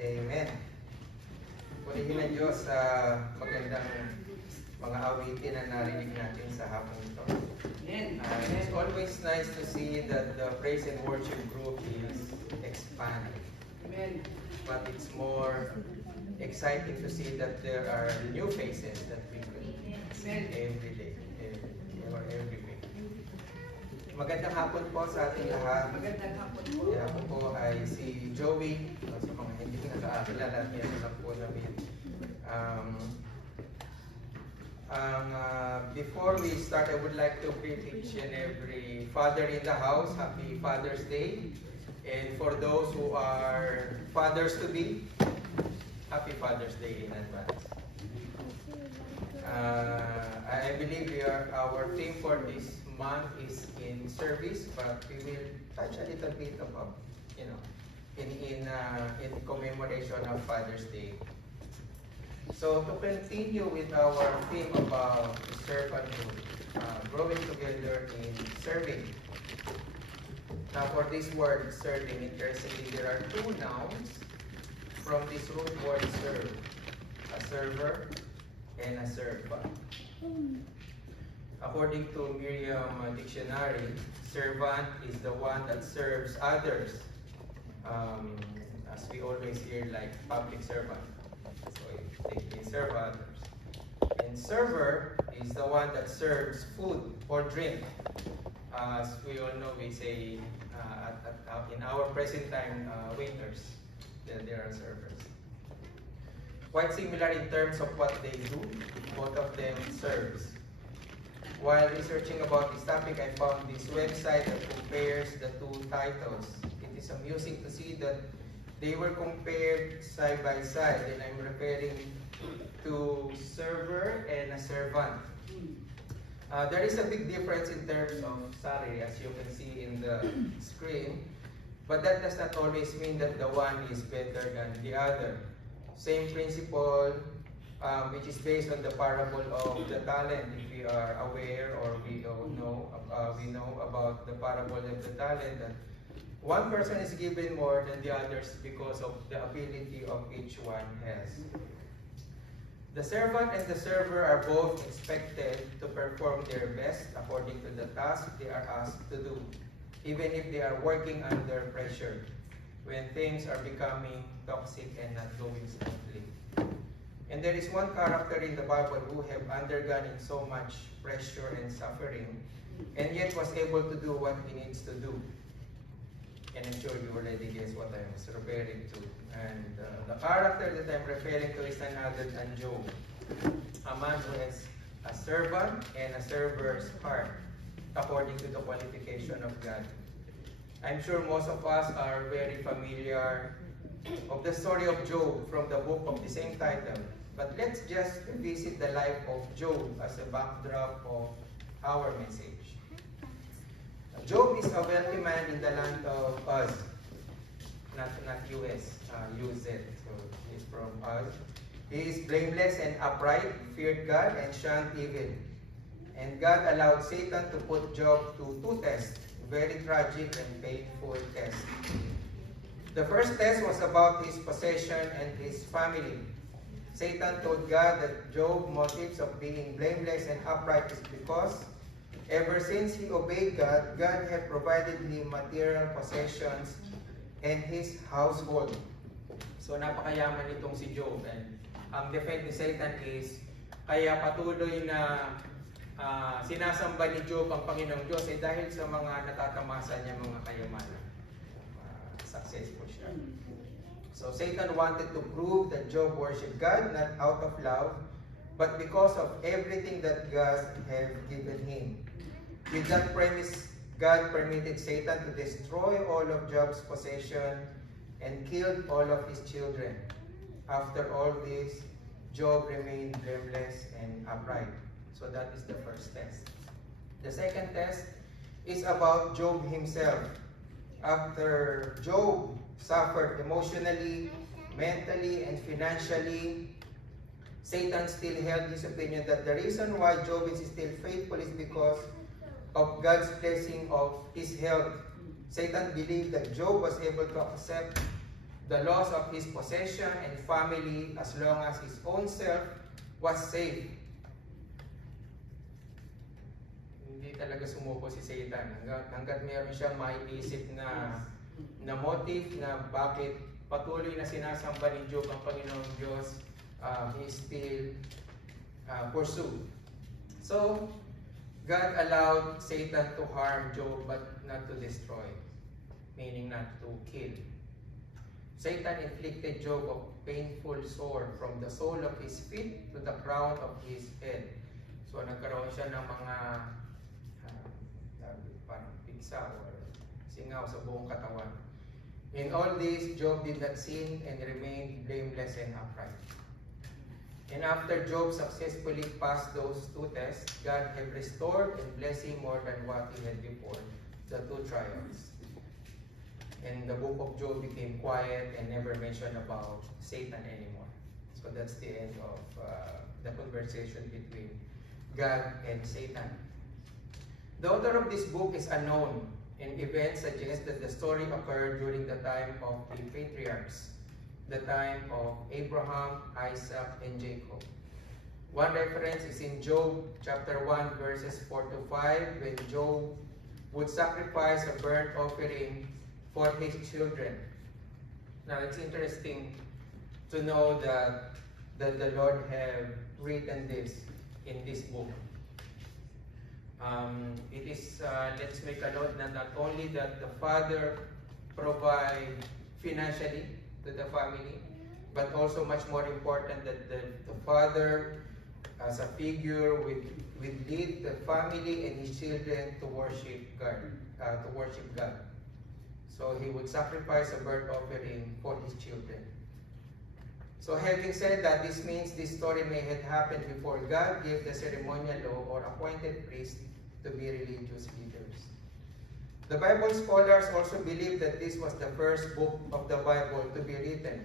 Amen. Purihin ng Diyos sa magandang mga awitin na narinig natin sa hapon ito. It's always nice to see that the praise and worship group is expanding. Amen. But it's more exciting to see that there are new faces that we could see every day or every week. Magandang hapon po sa ating lahat. Magandang hapon po. Ako po ay si Joey. Sa mga hindi nakakilala, yan lang po namin. Before we start, I would like to greet each and every father in the house. Happy Father's Day. And for those who are fathers-to-be, Happy Father's Day in advance. I believe our theme for this month is in service, but we will touch a little bit about, in commemoration of Father's Day. So to continue with our theme about servanthood, growing together in serving. Now for this word serving, interestingly, there are two nouns from this root word serve: a server and a servant. According to Merriam Dictionary, servant is the one that serves others. As we always hear, like public servant. So they serve others. And server is the one that serves food or drink. As we all know, we say in our present time, waiters, there are servers. Quite similar in terms of what they do, both of them serves. While researching about this topic, I found this website that compares the two titles. It is amusing to see that they were compared side by side, and I'm referring to server and a servant. There is a big difference in terms of salary, as you can see in the screen, but that does not always mean that the one is better than the other. Same principle, which is based on the parable of the talent. If we are aware or we know about the parable of the talent, that one person is given more than the others because of the ability of each one has. The servant and the server are both expected to perform their best according to the task they are asked to do, even if they are working under pressure, when things are becoming toxic and not going smoothly. And there is one character in the Bible who have undergone so much pressure and suffering, and yet was able to do what he needs to do. And I'm sure you already guess what I was referring to. And the character that I'm referring to is none other than Job, a man who has a servant and a server's heart, according to the qualification of God. I'm sure most of us are very familiar of the story of Job from the book of the same title. But let's just visit the life of Job as a backdrop of our message. Job is a wealthy man in the land of Uz, not US, UZ, so he's from Uz. He is blameless and upright, feared God and shunned evil. And God allowed Satan to put Job to two tests, very tragic and painful tests. The first test was about his possession and his family. Satan told God that Job's motives of being blameless and upright is because ever since he obeyed God, God had provided him material possessions and his household. So napakayaman nitong si Job. And ang defense ni Satan is, kaya patuloy na sinasamba ni Job ang Panginoong Diyos dahil sa mga natatamasa niya mga kayamanan. Successful siya. So Satan wanted to prove that Job worshiped God not out of love, but because of everything that God had given him. With that premise, God permitted Satan to destroy all of Job's possession and killed all of his children. After all this, Job remained blameless and upright. So that is the first test. The second test is about Job himself. After Job suffered emotionally, mentally, and financially, Satan still held his opinion that the reason why Job is still faithful is because of God's blessing of his health. Satan believed that Job was able to accept the loss of his possession and family as long as his own self was safe. Hindi talaga sumuko si Satan hanggat mayroon siyang maiisip na motive na bakit patuloy na sinasamba ni Job ang Panginoong Diyos, he still pursue. So, God allowed Satan to harm Job but not to destroy, meaning not to kill. Satan inflicted Job a painful sore from the sole of his feet to the crown of his head. So, nagkaroon siya ng mga parang pigsa or singaw sa buong katawan. In all this, Job did not sin and remained blameless and upright. And after Job successfully passed those two tests, God had restored and blessed him more than what he had before the two trials. And the book of Job became quiet and never mentioned about Satan anymore. So that's the end of the conversation between God and Satan. The author of this book is unknown, and events suggest that the story occurred during the time of the patriarchs, the time of Abraham, Isaac, and Jacob. One reference is in Job chapter 1 verses 4 to 5 when Job would sacrifice a burnt offering for his children. Now it's interesting to know that the Lord have written this in this book. It is, let's make a note that not only that the father provide financially to the family, but also much more important that the father as a figure will lead the family and his children to worship God. So he would sacrifice a burnt offering for his children. So having said that, this means this story may have happened before God gave the ceremonial law or appointed priests to be religious leaders. The Bible scholars also believe that this was the first book of the Bible to be written.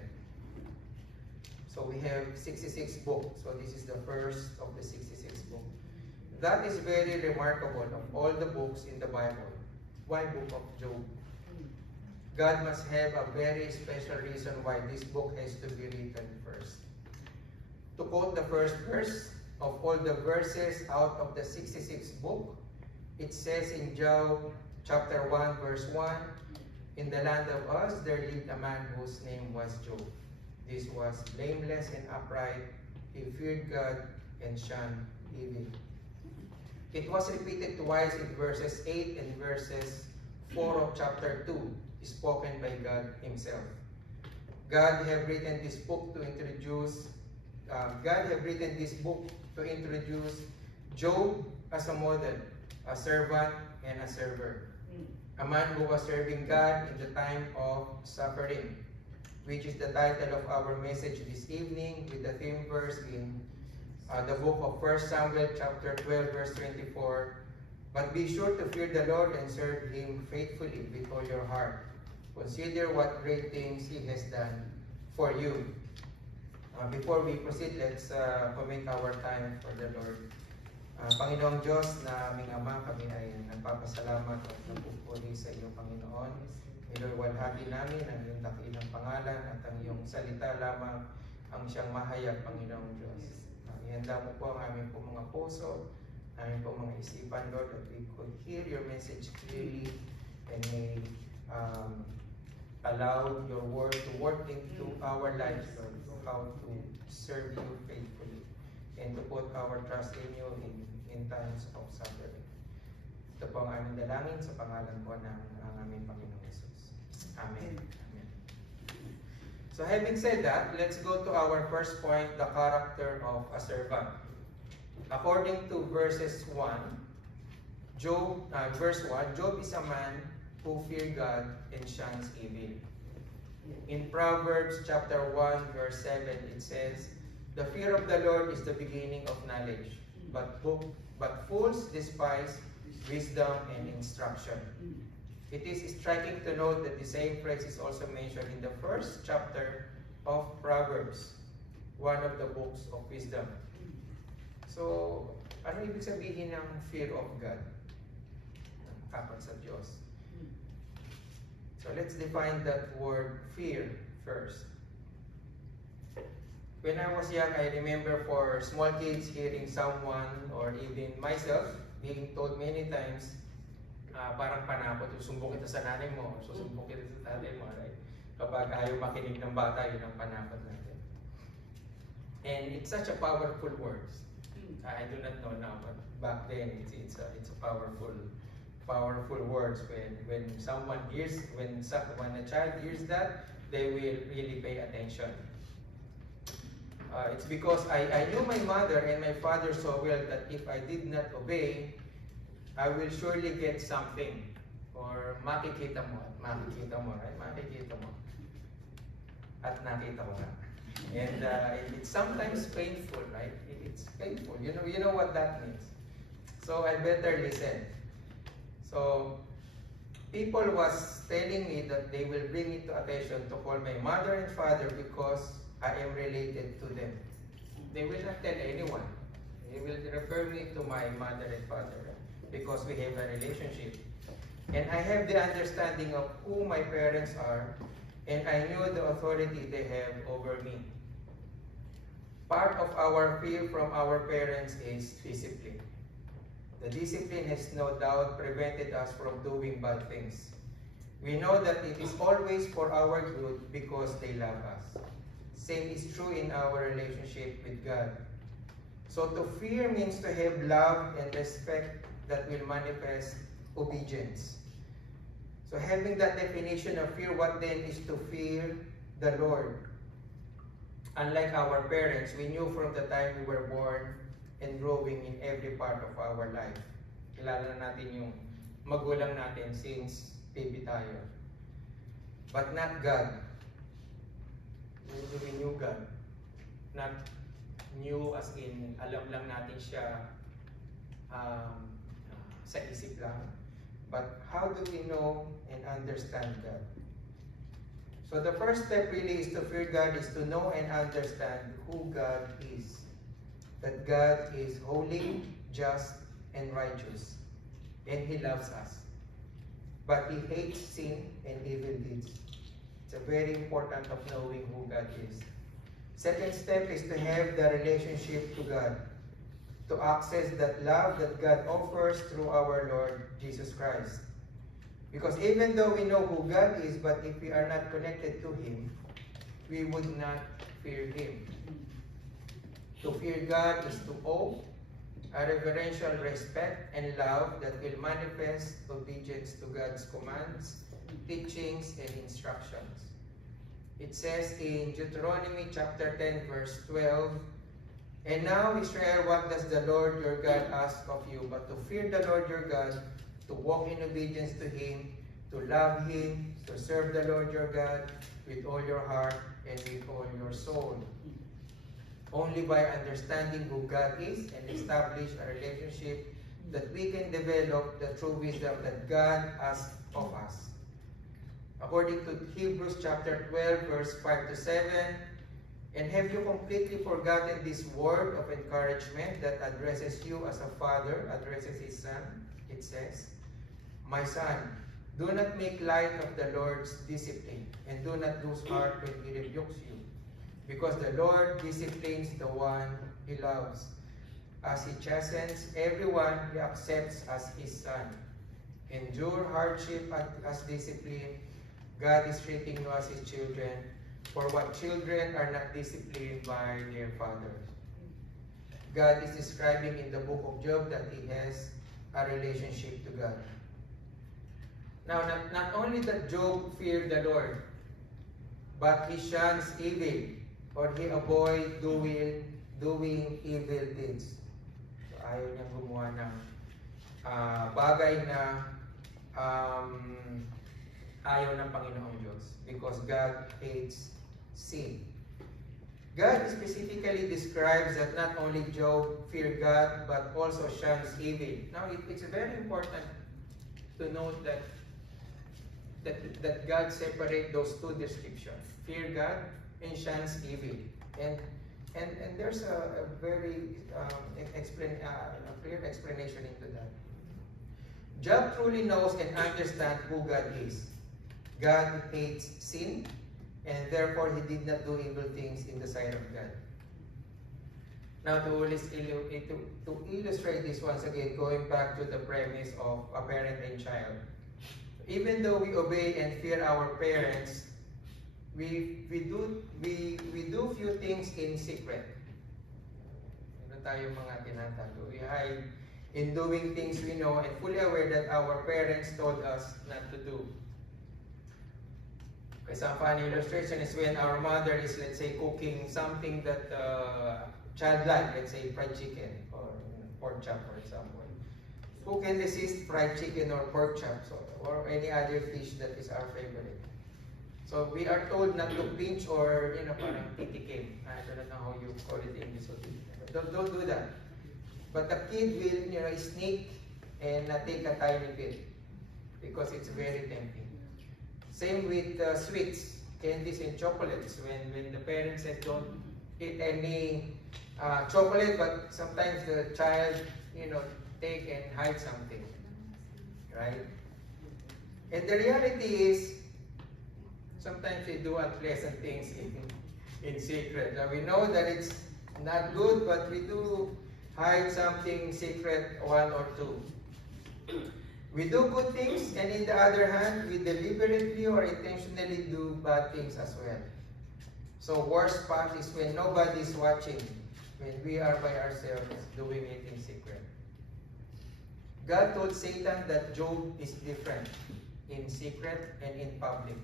So we have 66 books. So this is the first of the 66 books. That is very remarkable of all the books in the Bible. Why book of Job? God must have a very special reason why this book has to be written first. To quote the first verse of all the verses out of the 66 book, it says in Job chapter 1 verse 1, in the land of Uz there lived a man whose name was Job. This was blameless and upright. He feared God and shunned evil. It was repeated twice in verses 8 and verses 4 of chapter 2, spoken by God himself. God have written this book to introduce Job as a model, a servant and a server. A man who was serving God in the time of suffering, which is the title of our message this evening, with the theme verse in the book of 1 Samuel chapter 12 verse 24. But be sure to fear the Lord and serve him faithfully with all your heart. Consider what great things he has done for you. Before we proceed, let's commit our time for the Lord. Panginoong Diyos na aming Ama, kami ay nagpapasalamat at nagpupuri sa iyo, Panginoon. Iluwalhati namin ang iyong dakilang pangalan at ang iyong salita lamang ang siyang mahayag, Panginoong Diyos. Ihanda mo po ang aming po mga puso, aming po mga isipan, Lord, that we could hear your message clearly and may allow your word to work into our lives, Lord, how to serve you faithfully and to put our trust in you in times of suffering. Ito po ang aming dalangin sa pangalan po ng aming Panginoong Jesus. Amen. Amen. So having said that, let's go to our first point, the character of a servant. According to verses 1, verse 1, Job is a man who fear God and shuns evil. In Proverbs chapter 1 verse 7, it says, the fear of the Lord is the beginning of knowledge, but fools despise wisdom and instruction. It is striking to note that the same phrase is also mentioned in the first chapter of Proverbs, one of the books of wisdom. So, ano ibig sabihin ng fear of God? Takot sa Diyos. So let's define that word fear. first. When I was young, I remember for small kids hearing someone or even myself being told many times, parang panakot, susumbong kita sa nanay mo, susumbong kita sa tatay mo, right? Kapag ayaw makinig ng bata, yun ang panakot natin. And it's such a powerful word. I do not know now, but back then it's a powerful words. When a child hears that, they will really pay attention. It's because I knew my mother and my father so well that if I did not obey, I will surely get something. Or makikita mo, right? Makikita mo. At nakita ko na. And it's sometimes painful, right? It's painful. You know what that means. So I better listen. So people was telling me that they will bring it to attention to call my mother and father because I am related to them. They will not tell anyone. They will refer me to my mother and father because we have a relationship. And I have the understanding of who my parents are, and I knew the authority they have over me. Part of our fear from our parents is discipline. The discipline has no doubt prevented us from doing bad things. We know that it is always for our good because they love us. Same is true in our relationship with God. So to fear means to have love and respect that will manifest obedience. So having that definition of fear, what then is to fear the Lord? Unlike our parents, we knew from the time we were born and growing in every part of our life. Kilala na natin yung magulang natin since baby tayo. But not God. We knew God. Not knew as in alam lang natin siya sa isip lang. But how do we know and understand God? So the first step really is to fear God, is to know and understand who God is. That God is holy, just, and righteous. And He loves us. But He hates sin and evil deeds. It's a very important of knowing who God is. Second step is to have the relationship to God. To access that love that God offers through our Lord Jesus Christ. Because even though we know who God is, but if we are not connected to Him, we would not fear Him. To fear God is to owe a reverential respect and love that will manifest obedience to God's commands, teachings, and instructions. It says in Deuteronomy chapter 10, verse 12, "And now, Israel, what does the Lord your God ask of you, but to fear the Lord your God, to walk in obedience to Him, to love Him, to serve the Lord your God with all your heart and with all your soul." Only by understanding who God is and establish a relationship that we can develop the true wisdom that God asks of us. According to Hebrews chapter 12, verse 5 to 7, "And have you completely forgotten this word of encouragement that addresses you as a father addresses his son?" It says, "My son, do not make light of the Lord's discipline, and do not lose heart when He rebukes you. Because the Lord disciplines the one He loves. As He chastens everyone He accepts as His son. Endure hardship as discipline. God is treating you as His children. For what children are not disciplined by their fathers?" God is describing in the book of Job that he has a relationship to God. Now, not only that Job feared the Lord, but he shuns evil, or he avoid doing evil deeds. So, ayaw niyang gumawa ng bagay na ayaw ng Panginoong Diyos, because God hates sin. God specifically describes that not only Job feared God, but also shuns evil. Now, it's very important to note that God separates those two descriptions: fear God and shuns evil. And there's a very clear explanation into that. Job truly knows and understands who God is. God hates sin, and therefore he did not do evil things in the sight of God. Now to illustrate this once again, going back to the premise of a parent and child. Even though we obey and fear our parents, we do few things in secret. Ano tayo mga tinatago? We hide in doing things we know and fully aware that our parents told us not to do. Okay, some funny illustration is when our mother is, let's say, cooking something that child like, let's say fried chicken or pork chop, for example. Who can resist fried chicken or pork chops or any other fish that is our favorite? So we are told not to pinch or parang titikim. I don't know how you call it in English. Don't do that. But the kid will sneak and take a tiny bit because it's very tempting. Same with sweets, candies and chocolates. When the parents says don't eat any chocolate, but sometimes the child take and hide something, right? And the reality is sometimes they do unpleasant things in secret. Now we know that it's not good, but we do hide something secret, one or two. We do good things, and in the other hand, we deliberately or intentionally do bad things as well. So worst part is when nobody's watching, when we are by ourselves doing it in secret. God told Satan that Job is different in secret and in public.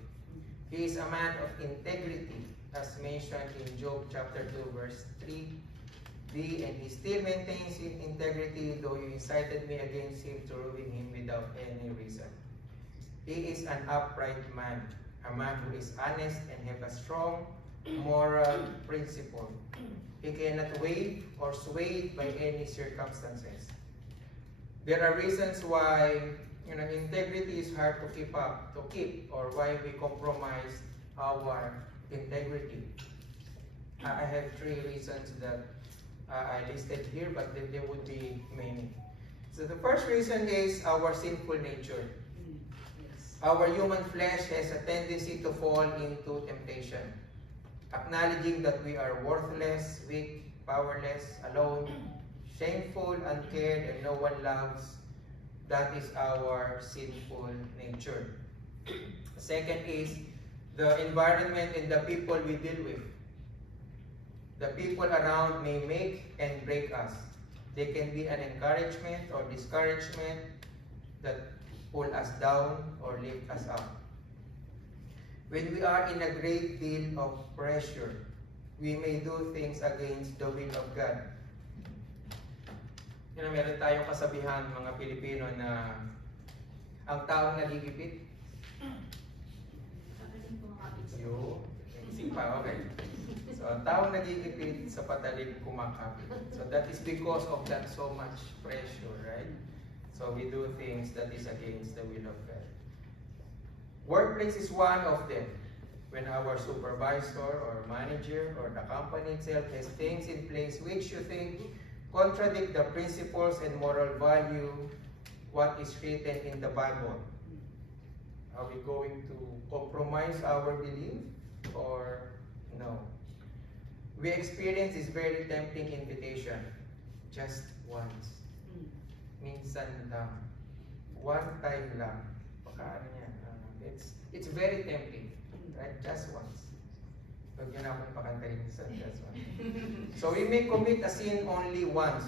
He is a man of integrity, as mentioned in Job chapter 2, verse 3b, and he still maintains his integrity, though you incited me against him to ruin him without any reason. He is an upright man, a man who is honest and have a strong moral principle. He cannot wave or swayed by any circumstances. There are reasons why integrity is hard to keep, or why we compromise our integrity. I have 3 reasons that I listed here, but there would be many. So the first reason is our sinful nature. Our human flesh has a tendency to fall into temptation. Acknowledging that we are worthless, weak, powerless, alone, shameful, uncared, and no one loves, that is our sinful nature. Second is the environment and the people we deal with. The people around may make and break us. They can be an encouragement or discouragement that pull us down or lift us up. When we are in a great deal of pressure, we may do things against the will of God. Meron tayong kasabihan, mga Pilipino, na ang taong nagigipit. Okay. So, ang taong nagigipit sa patalim kumakapit. So, that is because of that so much pressure, right? So, we do things that is against the will of God. Workplace is one of them. When our supervisor or manager or the company itself has things in place which you think contradict the principles and moral value what is written in the Bible. Are we going to compromise our belief or no? We experience this very tempting invitation just once. Minsan lang. One time lang. Baka yan. It's very tempting. Right? Just once. Huwag nyo na akong pakantayin sa just once. So we may commit a sin only once,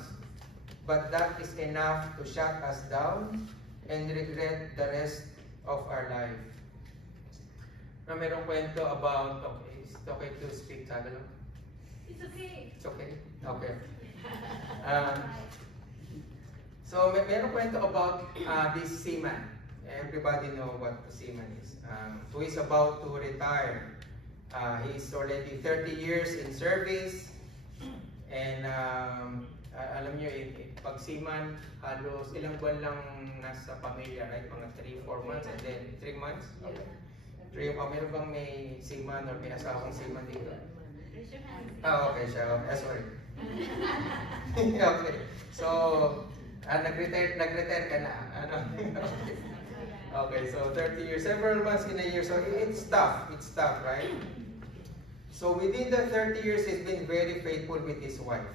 but that is enough to shut us down and regret the rest of our life. Na merong kwento about, okay, is it okay to speak Tagalog? It's okay. It's okay? Okay. So merong kwento about this seaman. Everybody know what a seaman is. Who is about to retire. He's already 30 years in service. And alam nyo, pag seaman, halos ilang buwan lang nasa pamilya, right? Mga 3-4 months and then 3 months? Okay. Meron bang may seaman or may asawang seaman dito? Okay siya. Okay. Sorry. Okay. So, nag-retire ka na. Ano? Okay, so 30 years, several months in a year. So it's tough. It's tough, right? So within the 30 years, he's been very faithful with his wife.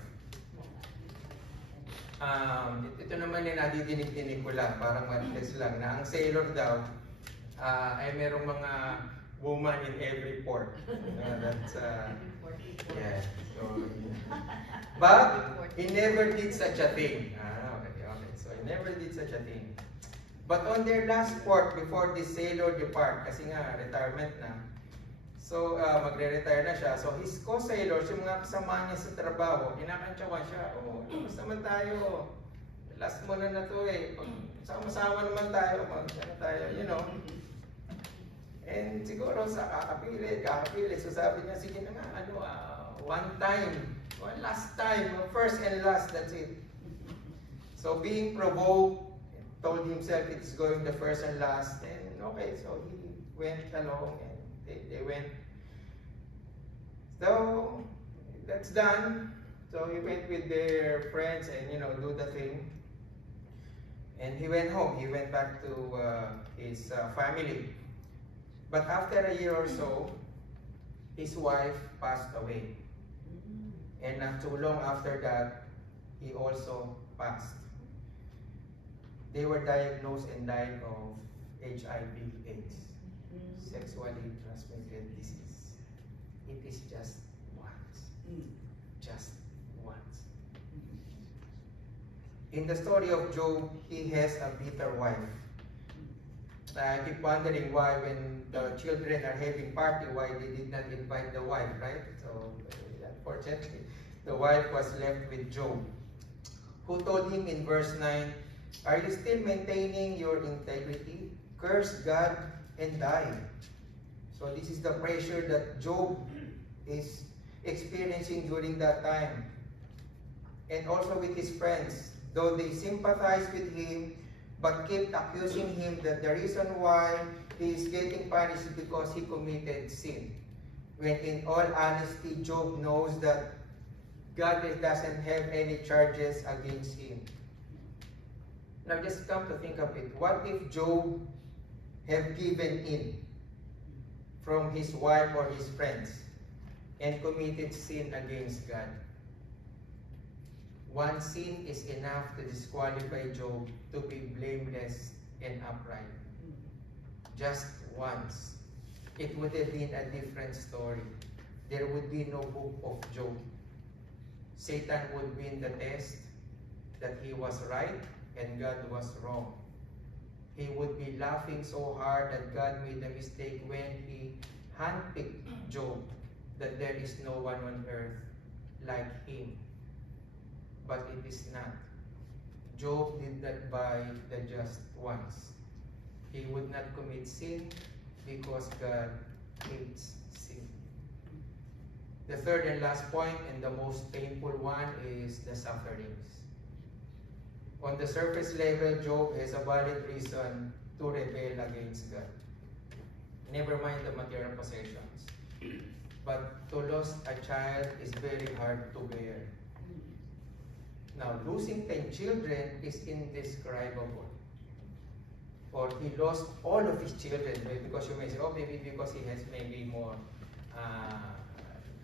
Ito naman yung nadidinig-dinig ko lang, parang matilis lang, na ang sailor daw ay merong mga woman in every port. Yeah. So, but he never did such a thing. Okay. So he never did such a thing. But on their last port, before the sailor depart, kasi nga retirement na, so magre-retire na siya. So his co-sailors, yung mga kasama niya sa trabaho, kinakantsawan siya. Oh, labas naman tayo. Last mo na to eh. Sama-sama naman tayo. Tayo, you know. And siguro sa kakapilit. So sabi niya, sige na nga, one last time, first and last, that's it. So being provoked, told himself it's going the first and last. And okay, so he went along and they went. So that's done. So he went with their friends and do the thing. And he went home. He went back to his family. But after a year or so, his wife passed away. And not too long after that, he also passed. They were diagnosed and died of HIV/AIDS, sexually transmitted disease. It is just once. Just once. In the story of Job, he has a bitter wife. I keep wondering why when the children are having party, why they did not invite the wife, right? So, unfortunately, the wife was left with Job, who told him in verse 9, "Are you still maintaining your integrity? Curse God and die." So this is the pressure that Job is experiencing during that time. And also with his friends, though they sympathize with him, but keep accusing him that the reason why he is getting punished is because he committed sin. When in all honesty, Job knows that God doesn't have any charges against him. Now just come to think of it. What if Job have given in from his wife or his friends and committed sin against God? One sin is enough to disqualify Job to be blameless and upright. Just once. It would have been a different story. There would be no book of Job. Satan would win the test that he was right and God was wrong. He would be laughing so hard that God made a mistake when he handpicked Job, that there is no one on earth like him. But it is not. Job did not buy the just once. He would not commit sin because God hates sin. The third and last point, and the most painful one, is the sufferings. On the surface level, Job has a valid reason to rebel against God. Never mind the material possessions. But to lose a child is very hard to bear. Now, losing 10 children is indescribable. Or he lost all of his children, because you may say, oh, maybe because he has maybe more,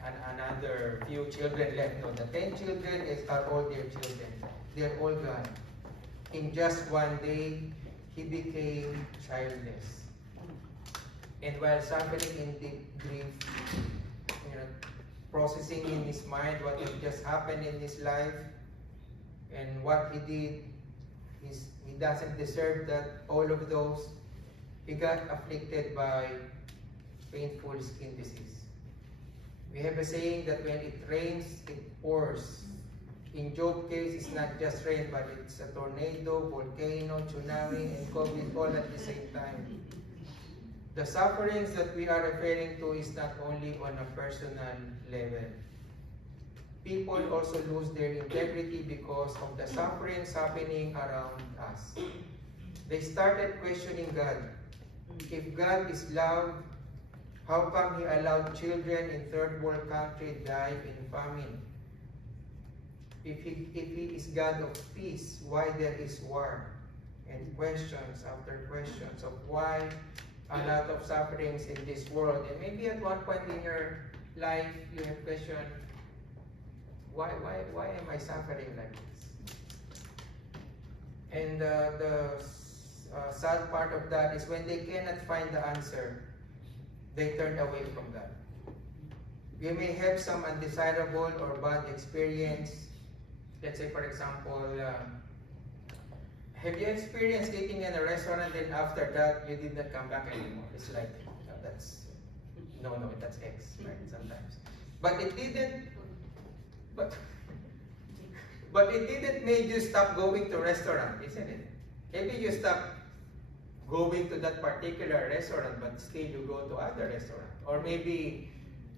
another few children left. No, the 10 children are all their children. They're all gone. In just one day, he became childless. And while suffering in deep grief, processing in his mind what had just happened in his life, and what he did, he doesn't deserve that, all of those. He got afflicted by painful skin disease. We have a saying that when it rains, it pours. In Job's case, it's not just rain, but it's a tornado, volcano, tsunami, and COVID all at the same time. The sufferings that we are referring to is not only on a personal level. People also lose their integrity because of the sufferings happening around us. They started questioning God. If God is love, how come He allowed children in third world country die in famine? If he is God of peace, why there is war? And questions after questions of why a lot of sufferings in this world. And maybe at one point in your life, you have questioned, why am I suffering like this? And the sad part of that is when they cannot find the answer, they turn away from God. You may have some undesirable or bad experience. Let's say, for example, have you experienced eating in a restaurant and after that you did not come back anymore? It's like, that's X, right? Sometimes. But it didn't, but it didn't make you stop going to restaurant, isn't it? Maybe you stop going to that particular restaurant, but still you go to other restaurant. Or maybe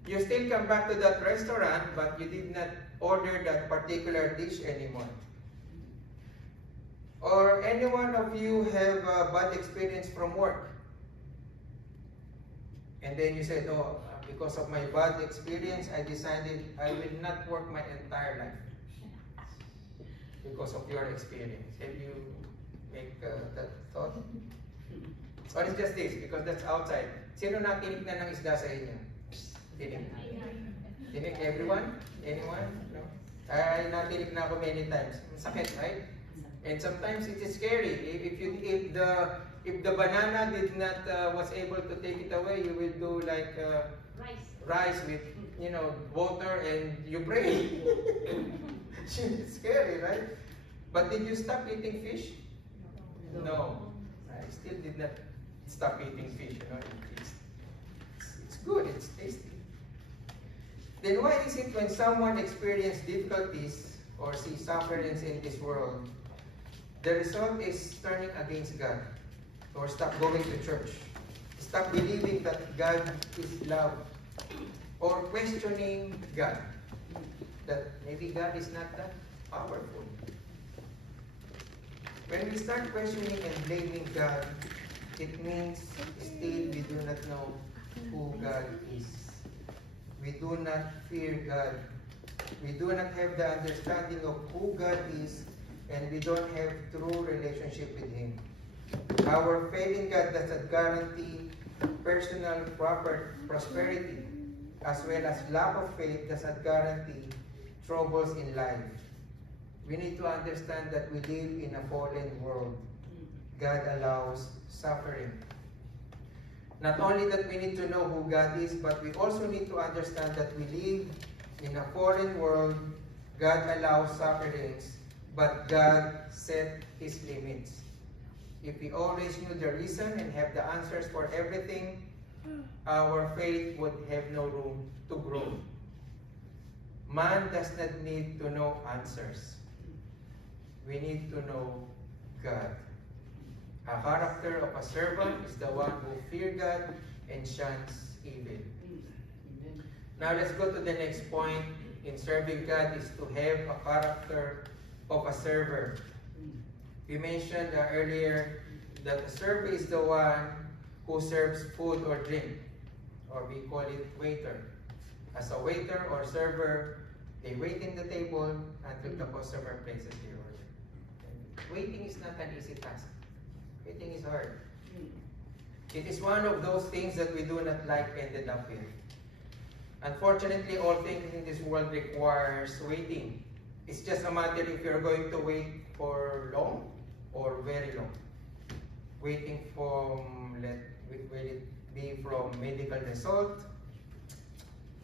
you still come back to that restaurant, but you did not order that particular dish anymore. Or any one of you have a bad experience from work. And then you said, oh, because of my bad experience, I decided I will not work my entire life. Because of your experience. Have you make that thought? Or it's just this, because that's outside. Sino natinik na ng isda sa inyo? Tinik? Tinik everyone? Anyone? No? I natinik na ako many times. Sakit, right? And sometimes it is scary. If the banana did not was able to take it away, you will do like rice with water and you pray. It's scary, right? But did you stop eating fish? No. I still did not stop eating fish. It's good. It's tasty. Then why is it when someone experiences difficulties or sees sufferings in this world, the result is turning against God or stop going to church, stop believing that God is love, or questioning God, that maybe God is not that powerful? When we start questioning and blaming God, it means still we do not know who God is. We do not fear God. We do not have the understanding of who God is, and we don't have true relationship with Him. Our faith in God does not guarantee personal proper prosperity, as well as lack of faith does not guarantee troubles in life. We need to understand that we live in a fallen world. God allows suffering. Not only that we need to know who God is, but we also need to understand that we live in a fallen world. God allows sufferings, but God set His limits. If we always knew the reason and have the answers for everything, our faith would have no room to grow. Man does not need to know answers. We need to know God. A character of a servant is the one who fears God and shuns evil. Now let's go to the next point. In serving God is to have a character of a server. We mentioned earlier that a server is the one who serves food or drink, or we call it waiter. As a waiter or server, they wait in the table until the customer places the order. And waiting is not an easy task. Waiting is hard. It is one of those things that we do not like ended up with. Unfortunately, all things in this world requires waiting. It's just a matter if you're going to wait for long or very long. Waiting from, will it be from medical result,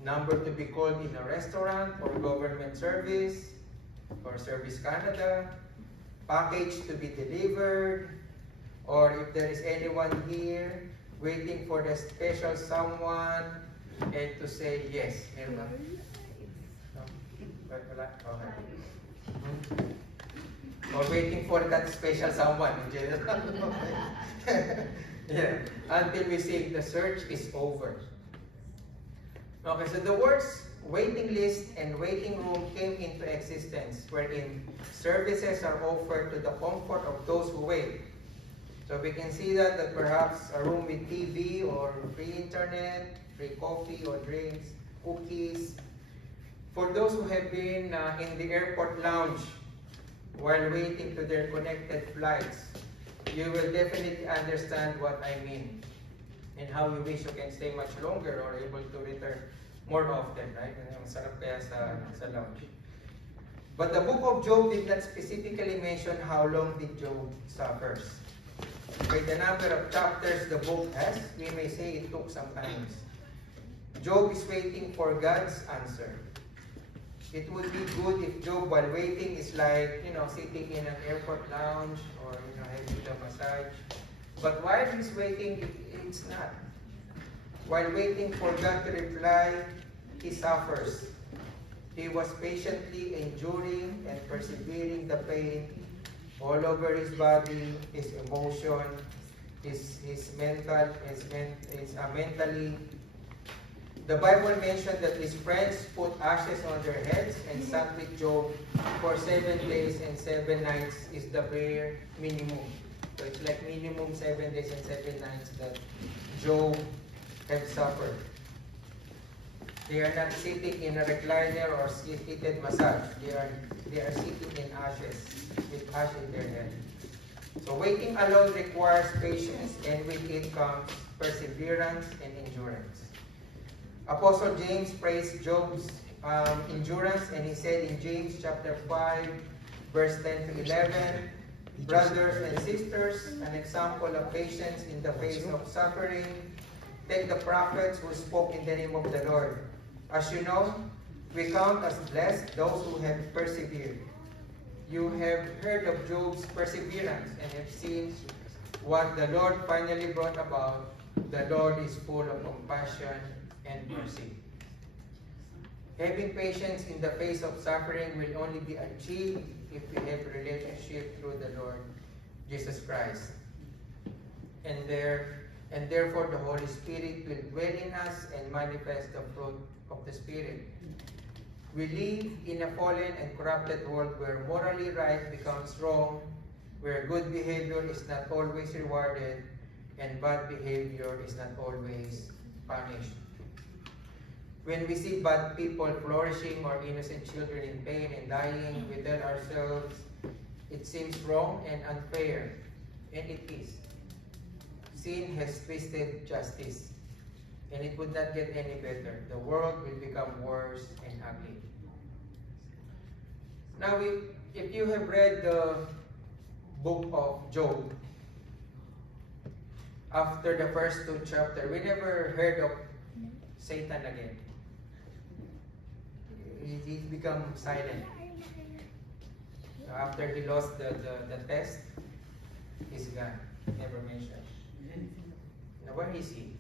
number to be called in a restaurant or government service, or Service Canada, package to be delivered, or if there is anyone here waiting for the special someone and to say yes. No? Okay. Or waiting for that special someone in general. Yeah. Until we say the search is over. Okay, so the words waiting list and waiting room came into existence, wherein services are offered to the comfort of those who wait. So we can see that perhaps a room with TV or free internet, free coffee or drinks, cookies. For those who have been in the airport lounge while waiting to their connected flights, you will definitely understand what I mean and how you wish you can stay much longer or able to return more often, right? Masarap kaya sa lounge. But the book of Job did not specifically mention how long did Job suffers. By the number of chapters the book has, we may say it took some time. Job is waiting for God's answer. It would be good if Job, while waiting, is like, sitting in an airport lounge or, having the massage. But while he's waiting, it's not. While waiting for God to reply, he suffers. He was patiently enduring and persevering the pain all over his body, his emotion, mentally. The Bible mentioned that his friends put ashes on their heads and sat with Job for 7 days and 7 nights is the bare minimum. So it's like minimum 7 days and 7 nights that Job have suffered. They are not sitting in a recliner or heated massage. They are sitting in ashes with ash in their head. So waiting alone requires patience, and with it comes perseverance and endurance. Apostle James praised Job's endurance, and he said in James chapter 5, verse 10 to 11, brothers and sisters, an example of patience in the face of suffering. Take the prophets who spoke in the name of the Lord. As you know, we count as blessed those who have persevered. You have heard of Job's perseverance and have seen what the Lord finally brought about. The Lord is full of compassion and mercy. Having patience in the face of suffering will only be achieved if we have a relationship through the Lord Jesus Christ. And therefore the Holy Spirit will dwell in us and manifest the fruit of the Spirit. We live in a fallen and corrupted world where morally right becomes wrong, where good behavior is not always rewarded, and bad behavior is not always punished. When we see bad people flourishing or innocent children in pain and dying, we tell ourselves it seems wrong and unfair, and it is. Sin has twisted justice, and it would not get any better. The world will become worse and ugly. Now, if you have read the book of Job, after the first 2 chapters, we never heard of Satan again. He become silent. After he lost the test, he's gone. Never mentioned. Now, where is he?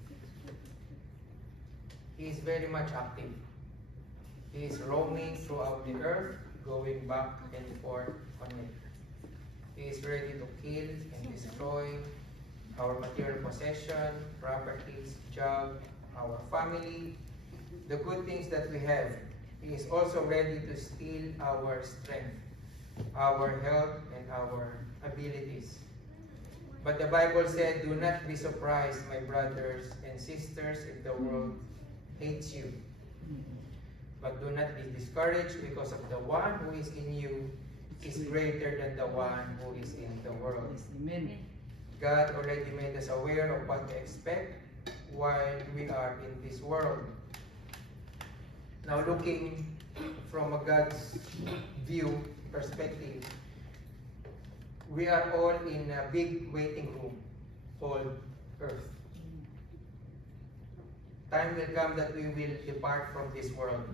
He is very much active. He is roaming throughout the earth, going back and forth on it. He is ready to kill and destroy our material possession, properties, job, our family, the good things that we have. He is also ready to steal our strength, our health, and our abilities. But the Bible said, do not be surprised, my brothers and sisters, if the world hates you. But do not be discouraged, because of the one who is in you is greater than the one who is in the world. Amen. God already made us aware of what to expect while we are in this world. Now, looking from a God's view perspective, we are all in a big waiting room called Earth. Time will come that we will depart from this world.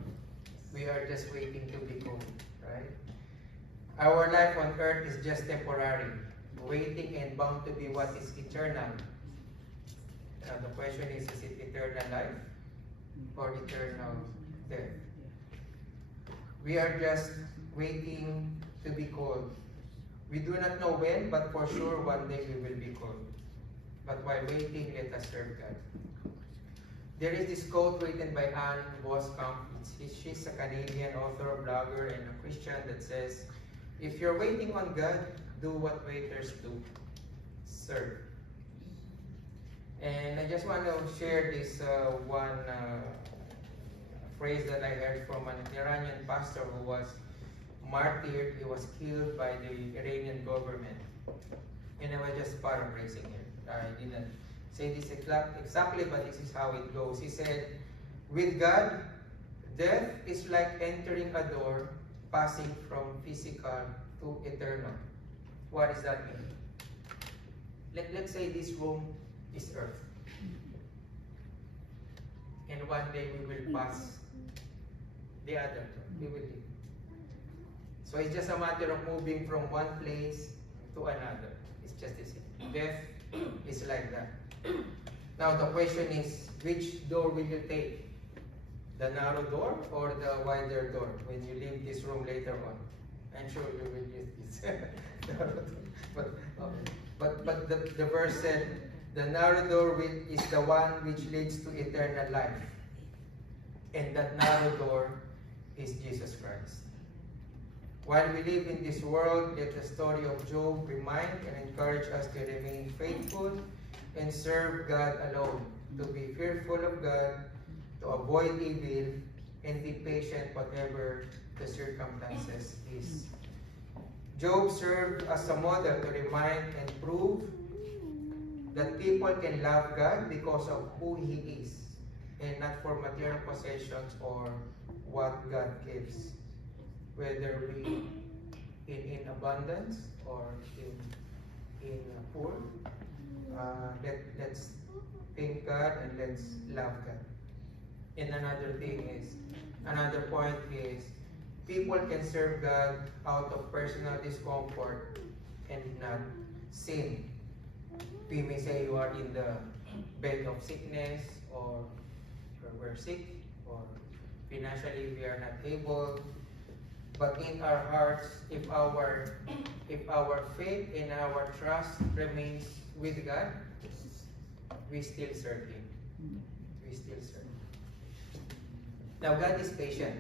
We are just waiting to be gone, right? Our life on earth is just temporary, waiting and bound to be what is eternal. The question is it eternal life or eternal death? We are just waiting to be called. We do not know when, but for sure one day we will be called. But while waiting, let us serve God. There is this quote written by Anne Voskamp. She's a Canadian author, blogger, and a Christian that says, if you're waiting on God, do what waiters do. Serve. And I just want to share this one phrase that I heard from an Iranian pastor who was martyred. He was killed by the Iranian government. And I was just paraphrasing it. I didn't say this exactly, but this is how it goes. He said, with God, Death is like entering a door, passing from physical to eternal. What does that mean? Let's say this room is earth. And one day we will pass the other door. We will leave. So it's just a matter of moving from one place to another. It's just the same. Death is like that. Now the question is, which door will you take? The narrow door or the wider door when you leave this room later on? I'm sure you will use this narrow door. But the verse said, the narrow door is the one which leads to eternal life. And that narrow door is Jesus Christ. While we live in this world, let the story of Job remind and encourage us to remain faithful and serve God alone, to be fearful of God, to avoid evil, and be patient whatever the circumstances is. Job served as a model to remind and prove that people can love God because of who He is, and not for material possessions or what God gives, whether we in abundance or in poor. Let's thank God and let's love God. And another point is, people can serve God out of personal discomfort and not sin. We may say you are in the bed of sickness, or we're sick, or financially we are not able. But in our hearts, if our faith and our trust remains with God, we still serve Him. We still serve Him. Now God is patient.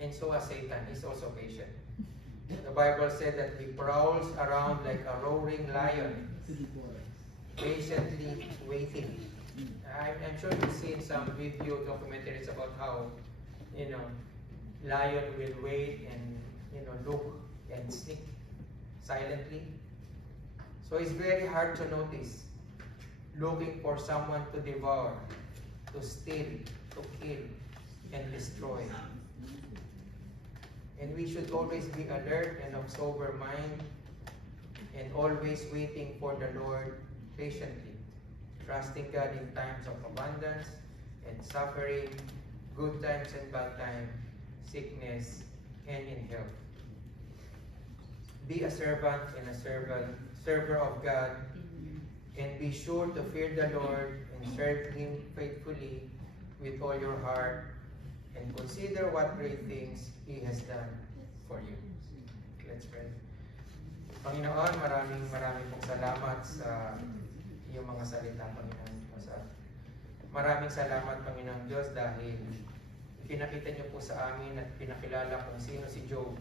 And so is Satan. He's also patient. The Bible said that he prowls around like a roaring lion, patiently waiting. I'm sure you've seen some video documentaries about how, lion will wait and, look and sneak silently. So it's very hard to notice, looking for someone to devour, to steal, to kill, and destroy. And we should always be alert and of sober mind, and always waiting for the Lord patiently, trusting God in times of abundance and suffering, good times and bad times, sickness and in health. Be a servant and a server of God, and be sure to fear the Lord and serve Him faithfully with all your heart, and consider what great things He has done for you. Let's pray. Panginoon, maraming pong salamat sa iyong mga salita, Panginoon Diyos. Maraming salamat, Panginoon Diyos, dahil pinakita niyo po sa amin at pinakilala kung sino si Job.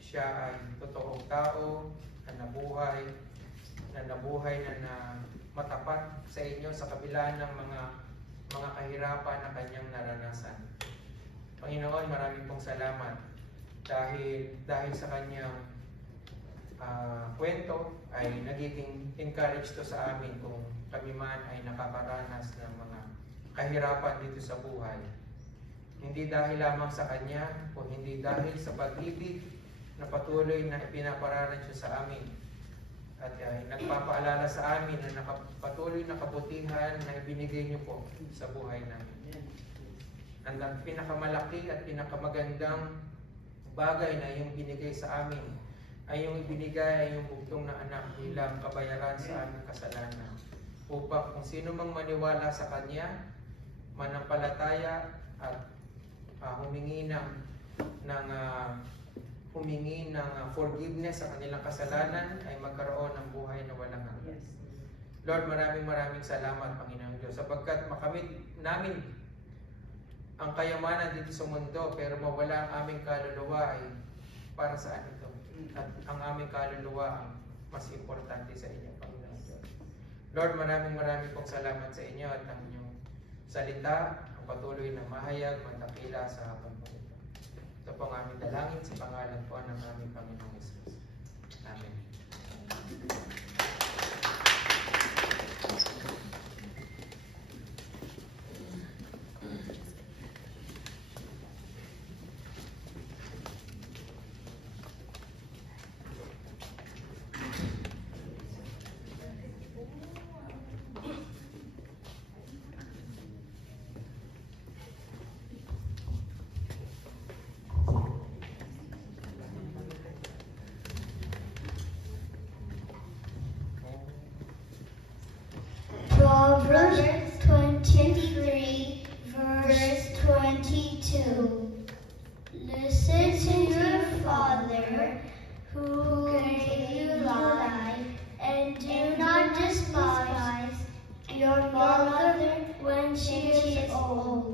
Siya ay totoong tao na nabuhay na matapat sa inyo sa kabila ng mga kahirapan na kanyang naranasan. Panginoon, maraming pong salamat dahil sa kanyang kwento ay nagiging encourage to sa amin kung kami man ay nakakaranas ng mga kahirapan dito sa buhay. Hindi dahil lamang sa kanya, o hindi dahil sa pag-ibig na patuloy na ipinaparanan siya sa amin. At nagpapaalala sa amin na patuloy na kabutihan na ibinigay niyo po sa buhay namin. Ang pinakamalaki at pinakamagandang bagay na yung binigay sa amin ay yung ibinigay ay yung bugtong na anak bilang kabayaran sa aming kasalanan, upang kung sino mang maniwala sa Kanya, manampalataya at humingi ng forgiveness sa kanilang kasalanan, ay magkaroon ng buhay na walang hanggan. Lord, maraming salamat, Panginoon Diyos, sapagkat makamit namin ang kayamanan dito sa mundo, pero mawala ang aming kaluluwa ay para saan ito? At ang aming kaluluwa ang mas importante sa inyo, Panginoon Diyos. Lord, maraming pong salamat sa inyo at ang inyong salita, ang patuloy na mahayag, matakila sa hapon po ito. Ito po ang aming dalangin sa pangalan po ng aming Panginoong Jesus. Amen. Proverbs 23, verse 22. Listen to your father who gave you life, and do not despise your mother when she is old.